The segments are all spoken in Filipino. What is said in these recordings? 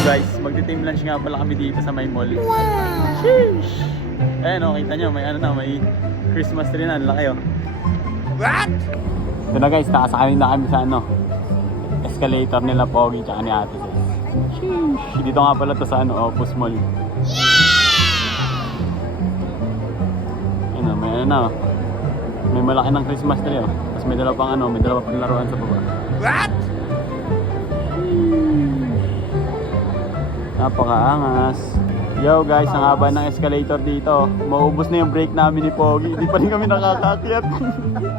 Guys, magti-team lunch nga pala kami dito sa may mall. Wow! Sheesh! Ayan o, kita nyo, may ano na, may Christmas tree na, laki o. What? Ito na guys, nakasakaling na kami sa ano, escalator nila Pogi tsaka ni Ate Ses. Sheesh! Dito nga pala to sa ano, Opus Mall. Ayun o, may ano na o. May malaki ng Christmas tree o. Tapos may dalawa pang ano, may dalawa pang laruan sa baba. What? Napakaangas. Yo guys, ang haba ng escalator dito. Maubos na yung break namin ni Pogi. Hindi pa rin kami nakakakyat.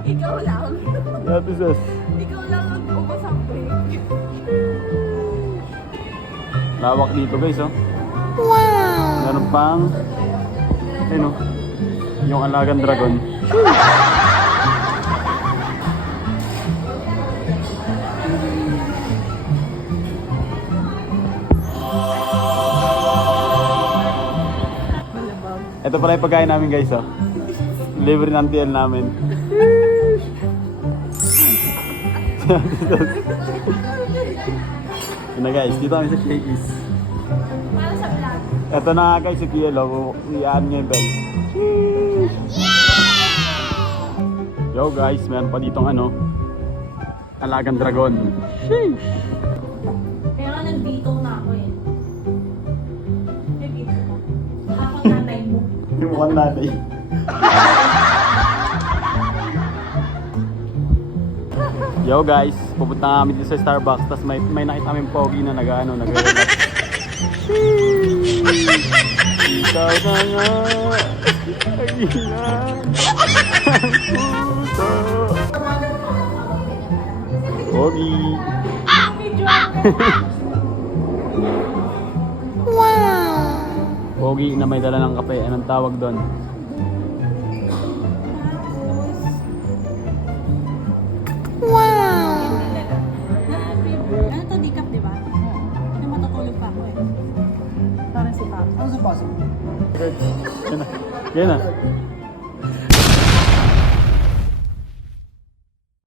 Ikaw lang. Ate Ses. Ikaw lang ang ubos ang break. Lawak dito guys oh. Wow! Meron pang ayun oh, yung alagang dragon. Ito pala yung pagkain namin guys oh. Libre ng TL namin. Yun na guys, dito kami sa Shakey's. Para sa vlog. Ito na nga guys si Kielo, iyaan niya yung bell. Yo guys, meron pa ditong ano, alagang dragon. Sheesh! Kaya nga nandito na ako eh. Nandito ka. Ako nanay mo. Yung mukhang nanay. Yo guys, pupunta nga kami dito sa Starbucks. Tapos may nakita kami Pogi na nag-ano, nag-relax. Ikaw na nga, agihan, ang puso. Pogi. Pogi na may dala ng kape. Anong tawag doon? Ano to, decaf, di ba? Na matutulog pa ako eh. Parang si Papa. How's it possible? Yan na. Yan na.